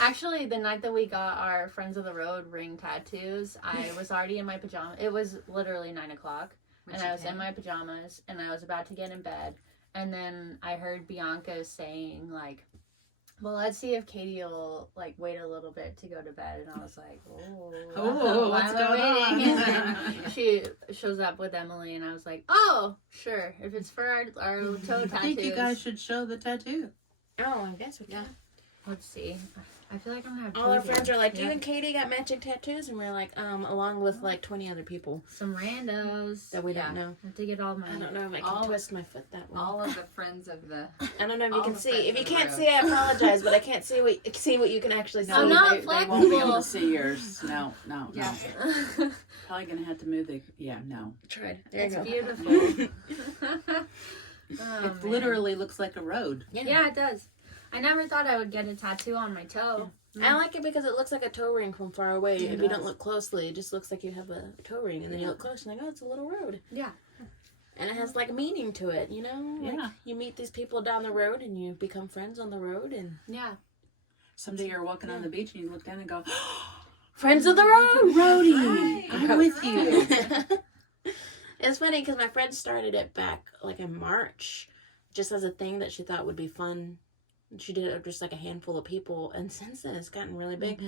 Actually, the night that we got our Friends of the Road ring tattoos, I was already in my pajamas. It was literally 9 o'clock, and I was in my pajamas, and I was about to get in bed, and then I heard Bianca saying, like, well, let's see if Katie will, like, wait a little bit to go to bed. And I was like, Oh, why what's am I going on? waiting? And then she shows up with Emily, and I was like, oh, sure. If it's for our toe tattoos. I think you guys should show the tattoo. Oh, I guess we can. Let's see. I feel like I'm going to have All our two here. friends are like, you Yeah. and Katie got matching tattoos? And we're like, along with like 20 other people Some randos. that we Yeah. don't know. I have to get all my... I don't know if I can All- twist my foot that way. All of the friends of the. I don't know if you all can the see. friends If you of the can't road. see, I apologize, but I can't see what you can actually see. I'm not they won't be able flexible. to see yours. No. Yeah. Probably gonna have to move the. Yeah, no. Tried. There It's you go. beautiful. Oh, It man. literally looks like a road. Yeah, it does. I never thought I would get a tattoo on my toe. I like it because it looks like a toe ring from far away. It If you don't does. look closely, it just looks like you have a toe ring, and then you look close and like, oh, it's a little road. Yeah. And it has like meaning to it, you know? Like, Yeah. you meet these people down the road and you become friends on the road and Yeah. Someday you're walking on the beach and you look down and go, friends of the road. Roadie, I'm with you. It's funny because my friend started it back like in March, just as a thing that she thought would be fun. She did it with just like a handful of people, and since then it's gotten really big.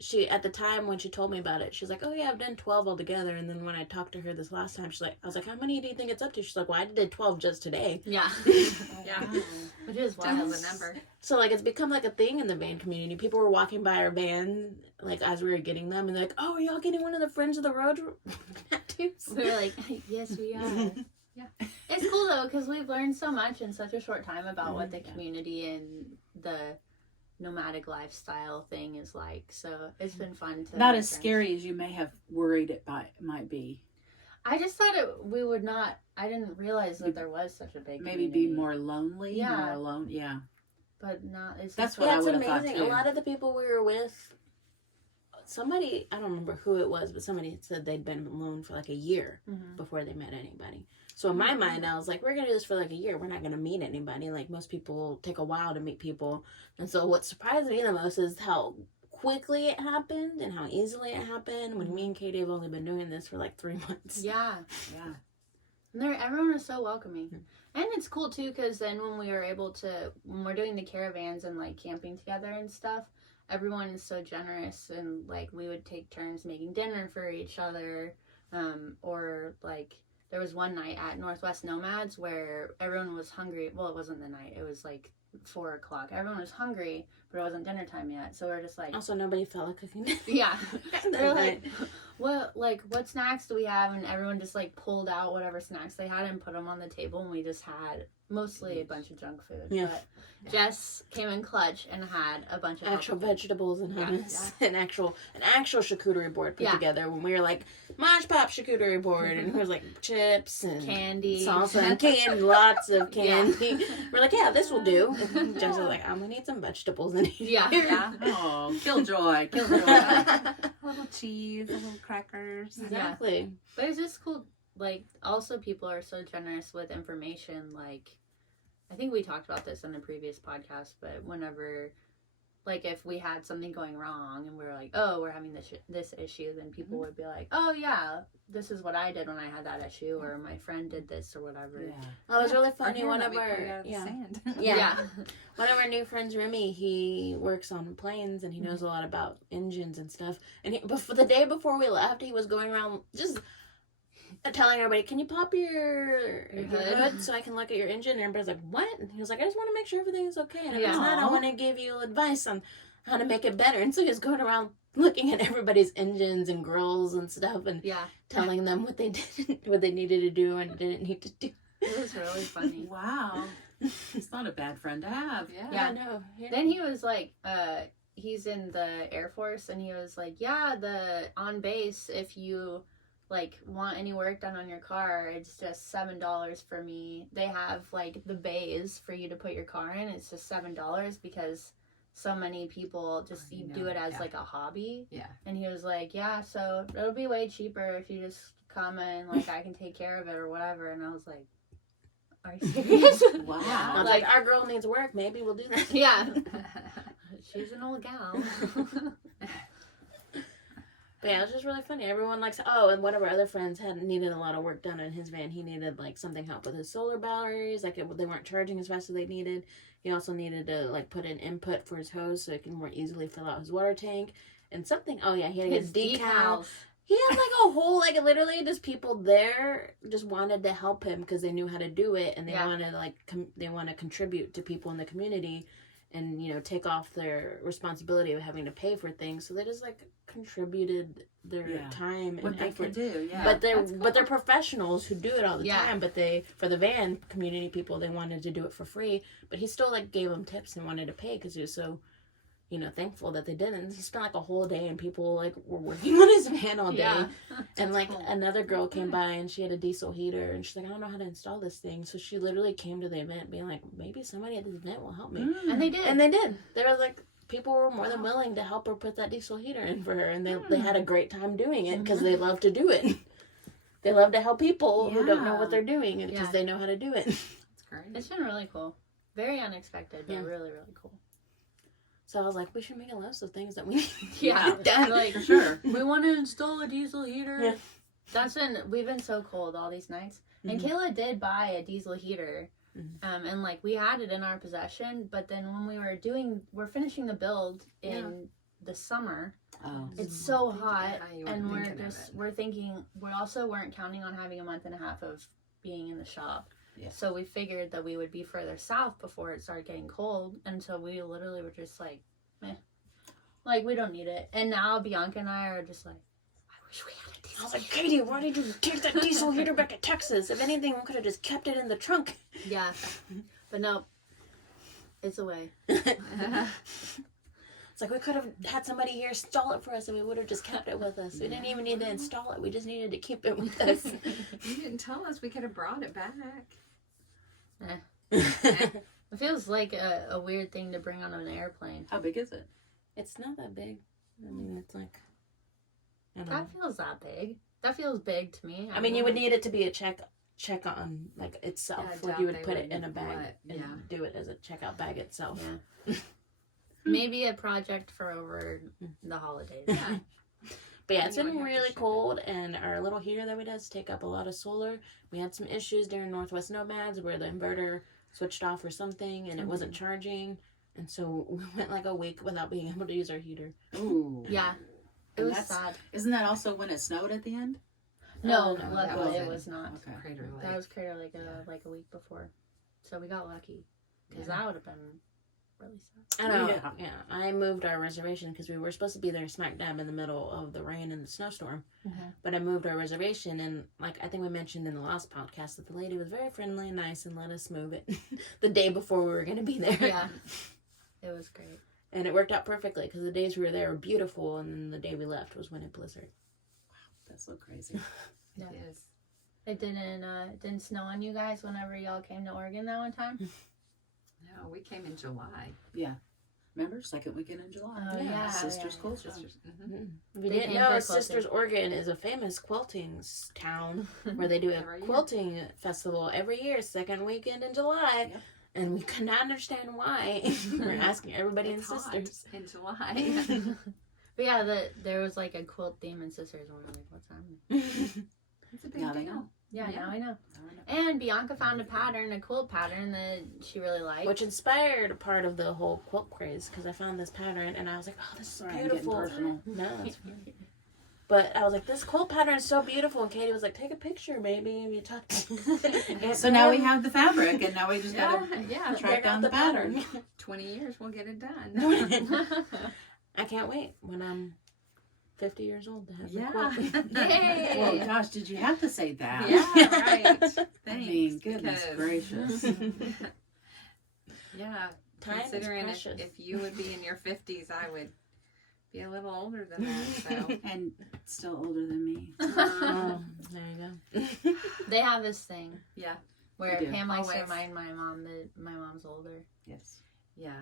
She at the time when she told me about it, she's like, "Oh yeah, I've done 12 altogether." And then when I talked to her this last time, she's like, "I was like, how many do you think it's up to?" She's like, "Well, I did 12 just today." Yeah. Yeah. Which is Just wild. a number. So like it's become like a thing in the van community. People were walking by our van like as we were getting them, and they're like, "Oh, are y'all getting one of the Friends of the Road tattoos?" We were like, yes, we are. Yeah. It's cool though, because we've learned so much in such a short time about what the community and the nomadic lifestyle thing is like. So it's been fun to Not make as friends. scary as you may have worried it might be. I just thought we would not. I didn't realize that there was such a big. Maybe be community. more lonely. Yeah. More alone. Yeah. but not. It's That's just what I That's would've thought, amazing. too. A lot of the people we were with, somebody, I don't remember who it was, but somebody said they'd been alone for like a year Mhm. before they met anybody. So in my mind, I was like, we're going to do this for like a year. We're not going to meet anybody. Like most people take a while to meet people. And so what surprised me the most is how quickly it happened and how easily it happened when me and Katie have only been doing this for like 3 months. Yeah. Yeah. And everyone is so welcoming. And it's cool too, because then when we are able to, when we're doing the caravans and like camping together and stuff, everyone is so generous, and like we would take turns making dinner for each other. Or like there was one night at Northwest Nomads where everyone was hungry. Well, it wasn't the night, it was like 4 o'clock. Everyone was hungry, but it wasn't dinner time yet. So we're just like, Also, nobody felt like cooking. yeah. They're like, what snacks do we have? And everyone just like pulled out whatever snacks they had and put them on the table, and we just had mostly a bunch of junk food. Yeah. But Jess came in clutch and had a bunch of Actual healthy food. vegetables and Yeah, hummus, an actual charcuterie board put Yeah. together when we were like Mosh Pop charcuterie board, and there was like chips and Candy. salsa and candy, lots of candy. We're like, yeah, this will do. And Jess was like, I'm gonna need some vegetables in here. Yeah. Yeah. Oh, killjoy, killjoy. A little cheese, a little crackers. Exactly. But it's just cool like, also people are so generous with information. Like, I think we talked about this in the previous podcast, but whenever, like, if we had something going wrong and we were like, oh, we're having this issue, then people would be like, oh, yeah, this is what I did when I had that issue, or my friend did this, or whatever. Yeah. Oh, it was really Or funny. here, One let of me pull you our out of the sand. yeah. One of our new friends, Remy, he works on planes and he knows a lot about engines and stuff. And before the day before we left, he was going around just telling everybody, "Can you pop your hood so I can look at your engine?" And everybody's like, "What?" And he was like, "I just want to make sure everything's okay. And if it's not, I want to give you advice on how to make it better." And so he was going around looking at everybody's engines and grills and stuff and telling them what they did, what they needed to do and didn't need to do. It was really funny. Wow. It's not a bad friend to have. Yeah, no. Yeah. Then he was like, he's in the Air Force, and he was like, yeah, on base, if you like want any work done on your car, it's just $7 for me. They have like the bays for you to put your car in. It's just $7 because so many people just do it as like a hobby. Yeah. And he was like, yeah, so it'll be way cheaper if you just come and like I can take care of it or whatever. And I was like, are you serious? Wow. I was like, our girl needs work. Maybe we'll do that. Yeah. She's an old gal. But yeah, it was just really funny. Everyone likes, and one of our other friends needed a lot of work done in his van. He needed like something help with his solar batteries. Like they weren't charging as fast as they needed. He also needed to like put in input for his hose so he can more easily fill out his water tank. And something, he had to get His decal. decals. He had like a whole, like literally just people there just wanted to help him because they knew how to do it. And they wanted like, they want to contribute to people in the community and, you know, take off their responsibility of having to pay for things. So they just like contributed their time What and they effort. can do, yeah. But they're professionals who do it all the time. But for the van community people, they wanted to do it for free. But he still like gave them tips and wanted to pay because he was so, you know, thankful that they didn't. He spent like a whole day and people like were working on his van all day. Yeah. And like another girl came by and she had a diesel heater and she's like, I don't know how to install this thing. So she literally came to the event being like, maybe somebody at this event will help me. And they did. And they did. They were like, people were more than willing to help her put that diesel heater in for her. And they had a great time doing it because they love to do it. They love to help people who don't know what they're doing because they know how to do it. That's great. It's been really cool. Very unexpected, but really, really cool. So I was like, we should make a list of things that we need done. Like, for sure. We want to install a diesel heater. Yeah. We've been so cold all these nights. And Kayla did buy a diesel heater. And like we had it in our possession, but then when we're finishing the build in the summer. Oh. It's so hot, and we're thinking we also weren't counting on having a month and a half of being in the shop. Yeah. So we figured that we would be further south before it started getting cold, and so we literally were just like, meh. Like, we don't need it. And now Bianca and I are just like, I wish we had a diesel. I was like, Katy, why did you take that diesel heater back to Texas? If anything, we could have just kept it in the trunk. Yeah. But no, it's away. It's like we could have had somebody here install it for us and we would have just kept it with us. We didn't even need to install it. We just needed to keep it with us. You didn't tell us. We could have brought it back. It feels like a weird thing to bring on an airplane. How big is it? It's not that big. I mean, it's like, I don't know. That feels that big. That feels big to me. I mean, you would need it to be a check on like itself. Yeah, I Like doubt you would they put it would in a bag and yeah. do it as a checkout bag itself. Yeah. Maybe a project for over the holidays. Yeah. But yeah, it's You would been have to really ship cold, and our little heater that we does take up a lot of solar. We had some issues during Northwest Nomads where the inverter switched off or something, and it wasn't charging, and so we went like a week without being able to use our heater. Ooh. Yeah. It And was that's- sad. Isn't that also when it snowed at the end? No, no, luckily that it wasn't. was not. Okay. Crater Lake. That was Crater Lake like a week before. So we got lucky. Because Yeah. that would have been really sad. I know. Yeah. Yeah, I moved our reservation because we were supposed to be there smack dab in the middle of the rain and the snowstorm. Mhm. But I moved our reservation, and like I think we mentioned in the last podcast that the lady was very friendly and nice and let us move it the day before we were going to be there. Yeah. It was great. And it worked out perfectly because the days we were there were beautiful, and then the day we left was when it blizzarded. That's so crazy. Yeah. It is. It didn't snow on you guys whenever y'all came to Oregon that one time? No, we came in July. Yeah. Remember, second weekend in July. Oh, yeah. Sisters Yeah. Quilting. Sisters. If you They didn't came know, for Sisters quilting. Oregon is a famous quilting town where they do a Every year. quilting festival every year, second weekend in July. Yep. And we could not understand why. We're asking everybody in It's hot Sisters. in July. But yeah, there was like a quilt theme in Sisters, and we were like, what's happening? It's a big Now they deal. know. Yeah, Yeah. now I know. And Bianca found a pattern, a quilt pattern that she really liked. Which inspired part of the whole quilt craze, because I found this pattern and I was like, oh, this is Sorry, I'm getting beautiful. personal. No, it's fine. But I was like, this quilt pattern is so beautiful. And Katie was like, take a picture, maybe. And you talked. So now we have the fabric, and now we just Yeah, gotta yeah. track down the pattern. 20 years, we'll get it done. I can't wait when I'm 50 years old to have the Yeah. quilt. Yay! Well, gosh, did you have to say that? Yeah, right. Thanks. I mean, goodness because- gracious. Yeah, Time is considering precious. if you would be in your 50s, I would be a little older than that. So And still older than me. Oh, there you go. They have this thing yeah, where They do. Pam likes to Always. remind my mom that my mom's older. Yes. yeah.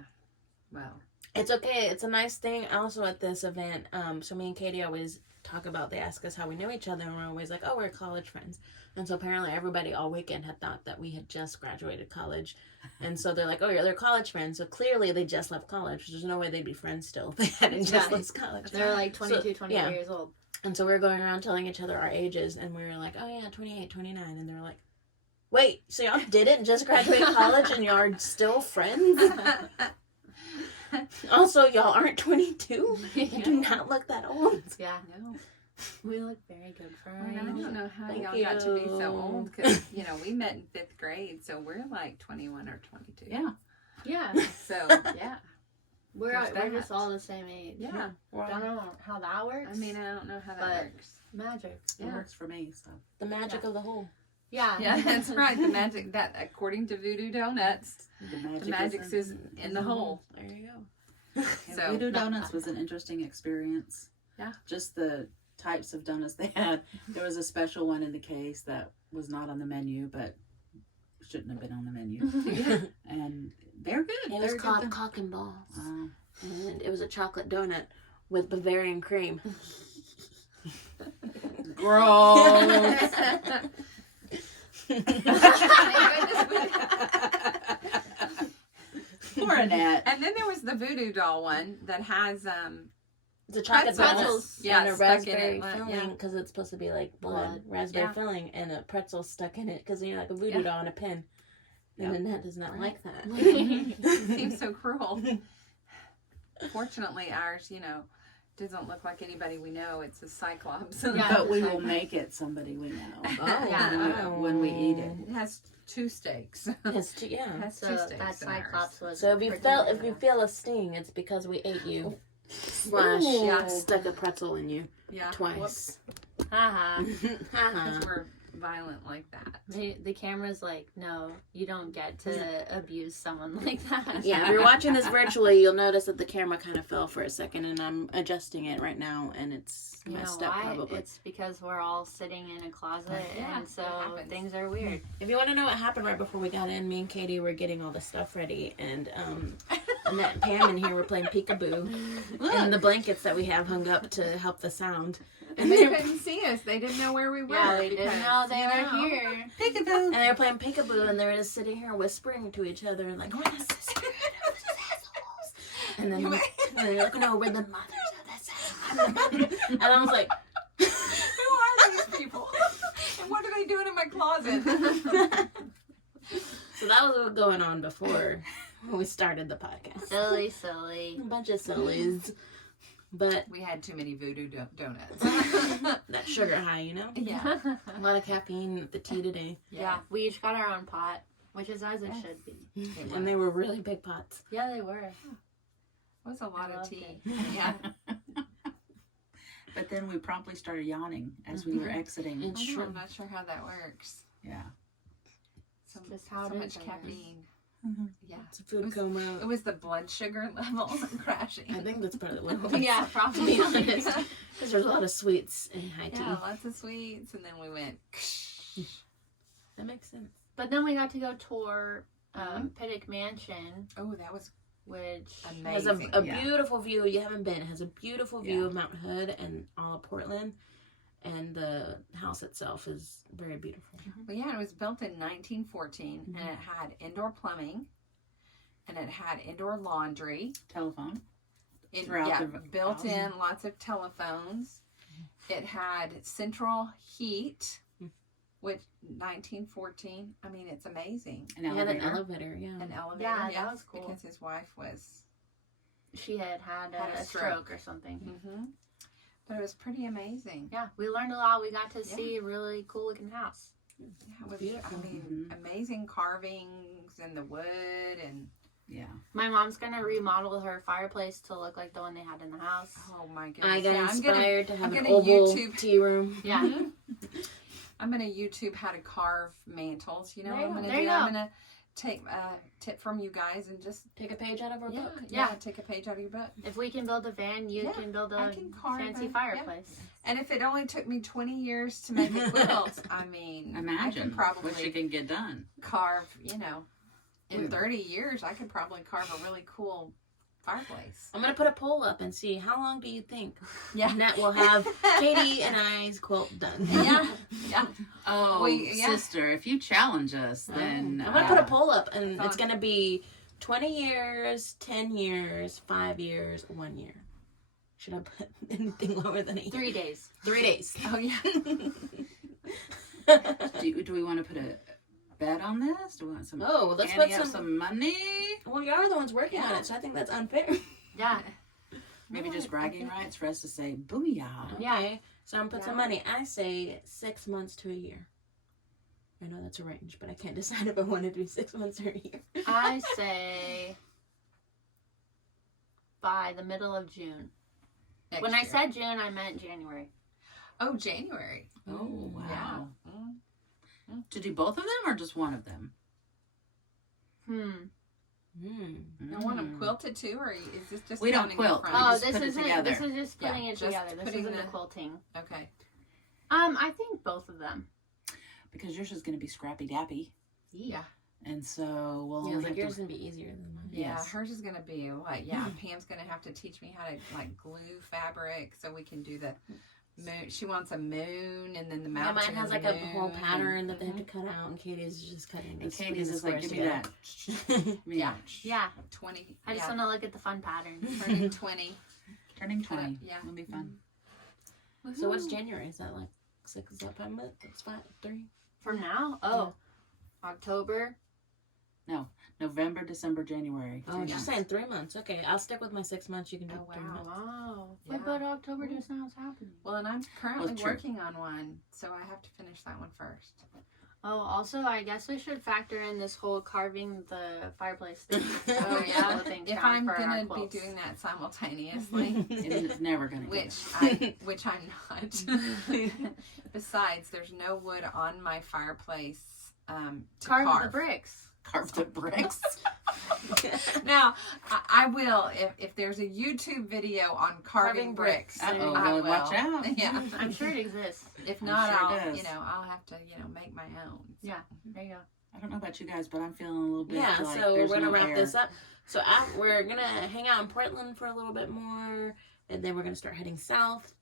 Well, It's okay. It's a nice thing also at this event. So me and Katie always talk about, they ask us how we know each other, and we're always like, oh, we're college friends. And so apparently everybody all weekend had thought that we had just graduated college. And so they're like, oh, yeah, they're college friends. So clearly they just left college. There's no way they'd be friends still if they hadn't just Yeah. left college. They're like 22, So, 23 yeah. years old. And so we were going around telling each other our ages, and we were like, oh, yeah, 28, 29. And they're like, wait, so y'all didn't just graduate college and y'all are still friends? Also, y'all aren't 22? You do not look that old. Yeah, no. we look very good for our Well, I age. don't know how Thank y'all got to be so you. old because, we met in 5th grade, so we're like 21 or 22. Yeah. Yeah, So, yeah. we're There's we're that. just all the same age. Yeah. Don't know how that works. I mean, I don't know how that But- works. magic. It Yeah. works for me, so. The magic of the whole. Yeah, Yeah, that's right. The magic, that according to Voodoo Donuts, The magic, the magic's is in the hole. There you go. And So- Voodoo Donuts was an interesting experience. Yeah. Just the types of donuts they had. There was a special one in the case that was not on the menu, but shouldn't have been on the menu. And they're good. It was They're called good. Cock and Balls. Wow. And it was a chocolate donut with Bavarian cream. Gross. Poor Annette. And then there was the Voodoo doll one that has It's a chocolate Pretzels. donut Yeah, and a stuck in raspberry it, filling yeah. because it's supposed to be like blood, Blood. raspberry Yeah. filling, and a pretzel stuck in it because like a voodoo Yeah. doll and a pin. And Yep. Annette does not Right. like that. It seems so cruel. Fortunately, ours, doesn't look like anybody we know. It's a cyclops. Yeah. But we will make it somebody we know. Oh, Yeah. When we eat it. It has 2 steaks. Yeah. It has So 2 steaks. that in ours. Cyclops was. So if you pretending to- feel a sting, it's because we ate you. Slash, Ooh. stuck a pretzel in you Yeah. twice. Haha. Haha. Because we're violent like that. The camera's like, no, you don't get to abuse someone like that. Yeah, if you're watching this virtually, you'll notice that the camera kind of fell for a second, and I'm adjusting it right now, and it's You know messed up why? probably. It's because we're all sitting in a closet, Yeah, and so it happens. things are weird. If you want to know what happened right before we got in, me and Katie were getting all the stuff ready, and Annette and Pam in here were playing peekaboo, and the blankets that we have hung up to help the sound. And they couldn't see us. They didn't know where we were. Yeah, they didn't because, know they you were know. here. Peekaboo. And they were playing peekaboo, and they were just sitting here whispering to each other, and like, we're the sisters of the assholes. And then they're like, no, we're the mothers of the assholes. I'm the mother. And I was like, Who are these people? And what are they doing in my closet? so that was what was going on before we started the podcast. Silly. A bunch of sillies. But We had too many voodoo donuts. that sugar high, you know? Yeah. A lot of caffeine with the tea today. Yeah, we each got our own pot, which is as it should be. And they were really big pots. Yeah, they were. It was a lot I of loved tea. it. Yeah. But then we promptly started yawning as we were exiting. And I know, sure. I'm not sure how that works. Yeah. So, Just how so it much is, I guess. caffeine. Yeah. It's a food coma. It was the blood sugar level crashing. I think that's part of the way. Yeah, To probably. be honest. Because there's a lot of sweets in high tea. Yeah, lots of sweets, and then we went. That makes sense. But then we got to go tour Pittock Mansion. Oh, that was which has Amazing. a yeah. beautiful view. You haven't been. It has a beautiful view Yeah. of Mount Hood and all of Portland. And the house itself is very beautiful. Well, yeah, it was built in 1914, Mhm. and it had indoor plumbing, and it had indoor laundry. Telephone. It, Throughout yeah, the built house. in lots of telephones. It had central heat, which 1914. I mean, it's amazing. An It had an elevator. elevator, yeah. An elevator, Yeah, that yes, was cool. because his wife was. she had Had a a stroke or something. Mm-hmm. But it was pretty amazing. Yeah, we learned a lot. We got to see a really cool looking house. Yeah, it was, Beautiful. I mean, amazing carvings in the wood and. Yeah. My mom's gonna remodel her fireplace to look like the one they had in the house. Oh my goodness! I got Yeah, inspired to have I'm an gonna oval YouTube- tea room. Yeah. I'm gonna YouTube how to carve mantles. You know, There you what I'm go. gonna There you do. I'm go. gonna take a tip from you guys and just Take a page out of our book. Yeah. take a page out of your book. If we can build a van, you Yeah, can build I a can carve fancy a- fireplace. And if it only took me 20 years to make a quilt, I mean, I Imagine can probably what you can get done. carve. You know, in Yeah. 30 years, I could probably carve a really cool fireplace. I'm gonna put a poll up and see how long do you think Yeah. Annette will have Katie and I's quilt done. Yeah, yeah. Oh, Yeah. sister, if you challenge us, then I'm gonna put a poll up, and Fun. it's gonna be 20 years, 10 years, 5 years, 1 year. Should I put anything lower than a year? 3 days. 3 days. Oh yeah. do we want to put a bet on this? Do we want some? Oh, let's Annie put have some. money. Well, you are the ones working on Yeah. it, so I think that's unfair. Yeah. Maybe just bragging rights for us to say booyah. Yeah. Okay, so I'm gonna put some Yeah. money. I say 6 months to a year. I know that's a range, but I can't decide if I want to do 6 months or a year. I say by the middle of June. Next When I year. said June, I meant January. Oh, January. Oh wow. Yeah. To do both of them or just one of them? Mm. You want them quilted too, or is this just We don't counting the quilt. front? We Oh, just this put it isn't. together. This is just putting Yeah, it just together. This putting isn't the the- quilting. Okay. I think both of them. Because yours is going to be scrappy dappy, Yeah. and so we'll Yeah, only like have yours to. gonna be easier than mine. Yeah, Yes. hers is gonna be like, Pam's gonna have to teach me how to like glue fabric so we can do the moon. She wants a moon, and then the Yeah, mountain. mine has and like the a whole moon, pattern that they have to Mhm. cut out, and Katie's just cutting. And this, Katie's putting the is like, squares give me that. together. Give me Yeah. that. Yeah. 20. I just yeah, want to look at the fun patterns. turning 20. Turning 20. Yeah. It'll be fun. So what's January? Is that like 6? Is that 5 months? That's 5, 3. From now? Oh, October. November, December, January. Oh, 3 you're months. saying 3 months. Okay, I'll stick with my 6 months. You can do Oh, 3 wow. months. Wow. Yeah. Wait, but October just now is happening. Well, and I'm currently Well, true. working on one, so I have to finish that one first. Oh, also, I guess we should factor in this whole carving the fireplace thing. Oh yeah. Quilting If count I'm for our gonna be quilts. doing that simultaneously. It's never going to get which I'm not. Besides, there's no wood on my fireplace to Carve the bricks. carve the bricks. Now, I will if there's a YouTube video on carving bricks. Uh-oh, I well, will. watch out. Yeah. I'm sure it exists. If I'm not, sure it I'll does. I'll have to make my own. Yeah, there you go. I don't know about you guys, but I'm feeling a little bit Yeah, like so we're there's gonna no wrap air. this up. So we're gonna hang out in Portland for a little bit more, and then we're gonna start heading south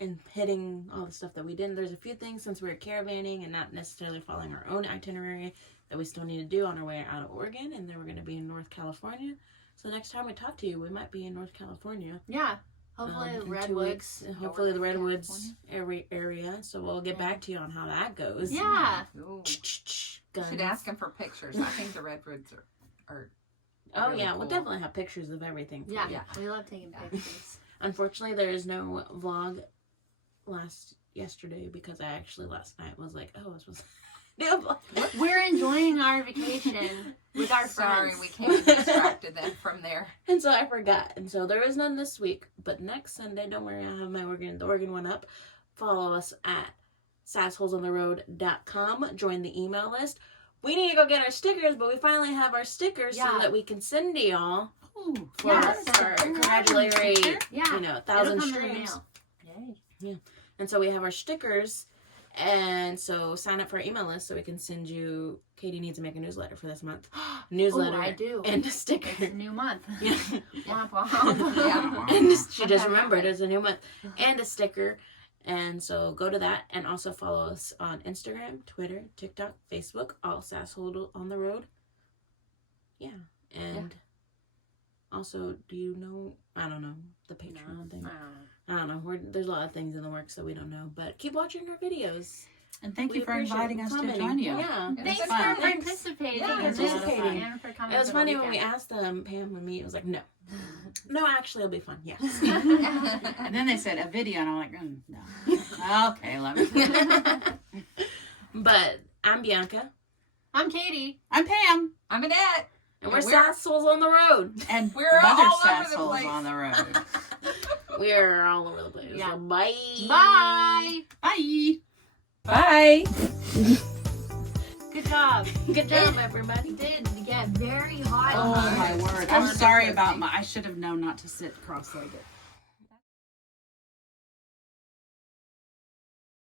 and hitting all the stuff that we didn't. There's a few things since we're caravanning and not necessarily following our own itinerary that we still need to do on our way out of Oregon, and then we're gonna be in North California. So next time we talk to you, we might be in North California. Yeah. Hopefully, in 2 redwoods. weeks. Hopefully the North redwoods area. So we'll get back to you on how that goes. Yeah. Ooh. Guns. Should ask him for pictures. I think the redwoods are Oh really yeah, we'll cool. definitely have pictures of everything. for Yeah, you. we love taking pictures. Unfortunately, there is no vlog yesterday because I actually last night was like, oh, I was supposed to do a vlog. We're enjoying our vacation with our sorry friends. we came and distracted them from there. And so I forgot. And so there is none this week. But next Sunday, don't worry, I'll have the Oregon one up. Follow us at sassholesontheroad.com. Join the email list. We need to go get our stickers, but we finally have our stickers so Yeah. that we can send to y'all Ooh, for Yes. our congratulatory, Yeah. 1,000 It'll come in the streams. mail. Yay. And so we have our stickers, And so sign up for our email list so we can send you. Katie needs to make a newsletter for this month. Newsletter. I do. And a sticker. It's a new month. Yeah. Womp womp. Yeah. And she just remembered it's a new month. And a sticker. And so go to that and also follow us on Instagram, Twitter, TikTok, Facebook, all Sasshold on the Road. Yeah. And also, do you know, I don't know, the Patreon thing. I don't know. There's a lot of things in the works that we don't know. But keep watching our videos. And thank We you for appreciate inviting us to commenting. join you. Yeah. Thanks for fun. participating. Yeah, and participating. and for coming It was for the funny when we weekend. asked them, Pam and me, it was like, no. No, actually, it'll be fun. Yes. And then they said a video, and I'm like, no. Okay, let me. But I'm Bianca. I'm Katie. I'm Pam. I'm Annette. And we're And we're- Sassholes on the Road. And We're Mother all over the Sassholes place. on the road. We're all over the place. Yeah. So bye. Bye. Bye. Bye. Good job. Good job, everybody. Did get very hot. Oh my word. I'm Wonderful. sorry about I should have known not to sit cross-legged.